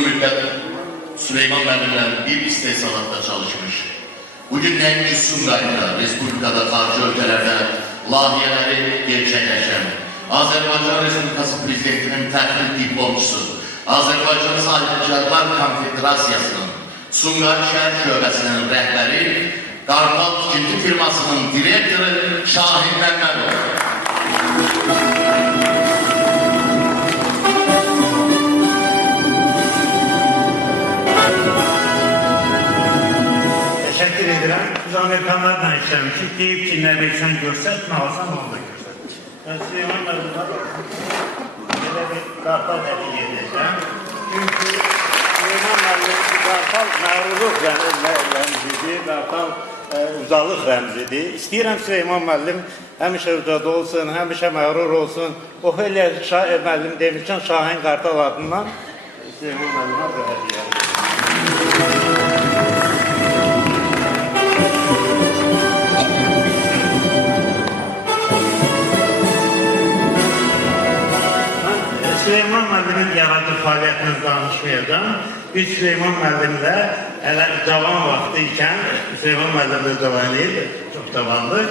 uzun müddet Süleyman Müəllimlə bir istehsalatda çalışmış. Bugün nəinki Sumqayıtda, Respublikada, xarici ölkələrdə layihələri gerçəkləşən, Azərbaycan Respublikası Prezidentinin təxtil diplomçusu, Azərbaycan Sahibkarlar Konfederasiyasının Sumqayıt şəhər şöbəsinin rəhbəri, Qartal Tikinti firmasının direktoru Şahin Məmmədov. Teşekkür ederim. Biz Amerikanlarla işlemişik. Deyip ki ne versen görsət, ne alsan onu da görsət. Ben Süleyman Məmmədova böyle bir Qartal hediye edeceğim. Çünkü Süleyman Məmmədova Qartal məğrurluq rəmzidir, Qartal uzalıq rəmzidir. İstəyirəm Süleyman müəllim həmişə ucada olsun, həmişə məğrur olsun. O elə müəllim demişkən Şahin Qartal adından Süleyman müəllimə bu hediyə. Süleyman müəllimin yaradıcı fəaliyyətini danışmayacağım. Biz Süleyman müəllimlə hələ cavan vaxtı ikən, Süleyman müəllim də cavan deyil, çox cavandır.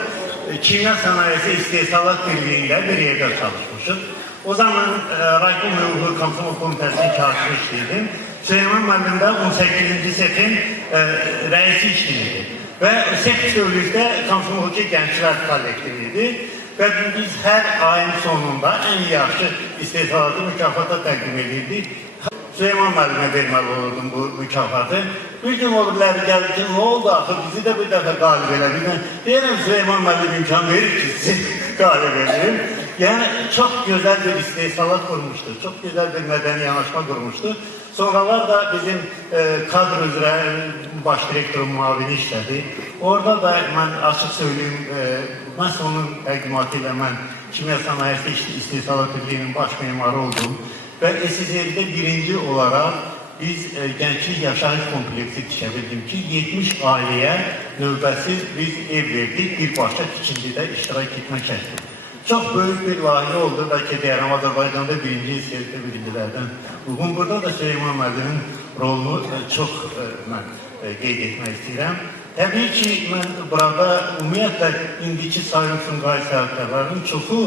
Kimya Sənayesi İstehsalat Birliği'ndə bir yerdə çalışmışıq. O zaman Raykom Hüququ Komsomol Komitəsinin katibi işləyirdim. Süleyman müəllim də 18-ci setin rəisi işləyirdi. Və set bütövlükdə Komsomolki Gənclər kollektivi idi. Və biz hər ayın sonunda ən yaxşı istehsalatı mükafata təqdim edirdik. Süleyman müəllimə verməli olurdum bu mükafatı. Bir gün o biriləri gəldi ki, nə oldu axı, bizi də bir dəfə qalib elədik. Deyirəm, Süleyman müəllim imkan verir ki, sizi qalib edelim. Yəni, çox gözəl bir istehsalat qurmuşdu, çox gözəl bir mədəni yanaşma qurmuşdu. Sonralar da bizim kadr üzrə baş direktorun muavini işlədi. Orada da mən açıq söyleyeyim, məhz onun təqdimatı ilə mən Kimya Sənayesi İstehsalat Birliği'nin baş mimarı oldum. Və SSR'də birinci olarak biz Gənclik Yaşayış Kompleksi tikəbildim ki, 70 ailəyə növbəsiz biz ev verdik, birbaşa tikintidə iştirak etmək şəkli. Çox böyük bir layihə oldu, bəlkə deyərəm Azərbaycanda birinci SSR'də birincilərdən. Bugün burada da Süleyman müəllimin rolunu çox mən qeyd etmək istəyirəm. Təbii ki, mən burada ümumiyyətlə indiki sayın Sumqayıt səhətlərinin çoxu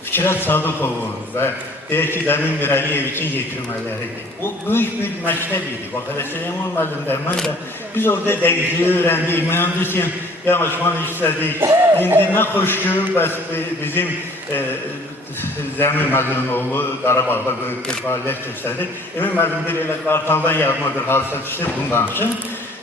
Fikrət Sadıqovun və deyək ki, Dəmin Mirəliyev üçün yetirmələridir. O böyük bir məktəb idi. Bax, hələ Süleyman müəllimdə, mən də biz orada dəqiqliyi öyrəndik, mühəndisiyyən yanaşmanı işlədik. İndi nə xoş ki, bəs bizim Zəmin müəllimin oğlu Qarabağda böyük bir fəaliyyət göstərdi. Emin müəllim bir elə Qartaldan yardıma bir hadisə düşdü, bunu danışın.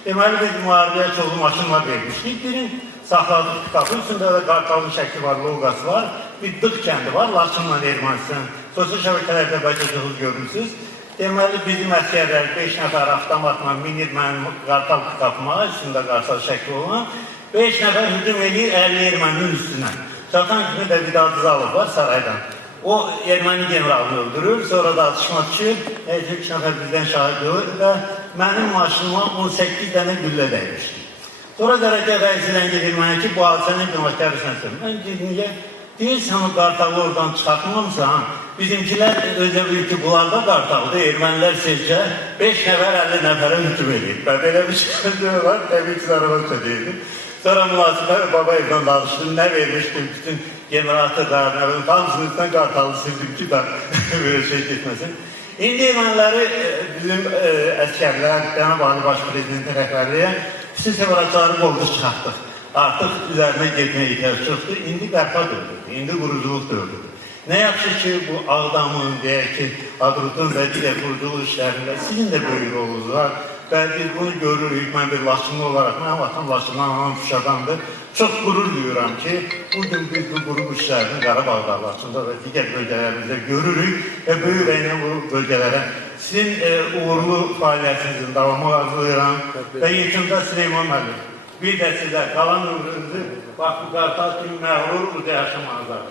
Deməli, biz müharibəyə çoxlu maşınlar vermişdik. Birin saxladıq pikapın üstündə də Qartalın şəkli var, loqası var. Bir Dıq kəndi var, Laçınla Ermənistan. Sosial şəbəkələrdə bəlkə çoxuz görürsünüz. Deməli, bizim əsgərlər 5 nəfər avtomatla minir mənim Qartal pikapıma, üstündə Qartal şəkli olan. 5 nəfər hücum edir 50 erməninin üstünə. Çatan kimi də Vidadizalov var saraydan. O erməni generalını öldürür, sonra da atışma düşür. 3 nəfər bizdən şahid olur və mənim maşınıma 18 dənə güllə dəymişdir. Sonra dərəcə rəisi rəng edir mənə ki, bu hadisənin günahkarı sənsin. Mən dedim, deyirsən o Qartalı oradan çıxartmamısan, bizimkilər özə bilir ki, bunlar da Qartalıdır, ermənilər sizcə 5 nəfər 50 nəfərə hücum edir. Və belə bir şey var, təbii ki, zarafat deyildi. Sonra münasibət Babayevdən danışdım, nə vermişdim bütün generatorlarına, hamısından Qartalı sildim ki, da böyle şey getməsin. İndi erməniləri bizim əskərlər, Cənab Ali Baş Prezidentin rəhbərliyə bütün separatçıları qolduq çıxartdıq. Artıq üzərinə getməyə ihtiyac çoxdur. İndi bərpa dövrüdür, indi quruculuq dövrüdür. Nə yaxşı ki, bu Ağdamın, deyək ki, Adrutun və digər quruculuq işlərində sizin də böyük rolunuz var. Və biz bunu görürük, mən bir Laçınlı olaraq, mənim atam Laçından, anam Şuşadandır. Çox qürur duyuram ki, bugün biz bu qrup işlərini Qarabağda, Laçında və digər bölgələrimizdə görürük və böyük rəylə bu bölgələrə sizin uğurlu fəaliyyətinizin davamı arzulayıram və yetimdə Süleyman müəllim. Bir də sizə qalan ömrünüzü, bax bu Qartal kimi məğrur bu yaşamağınızda.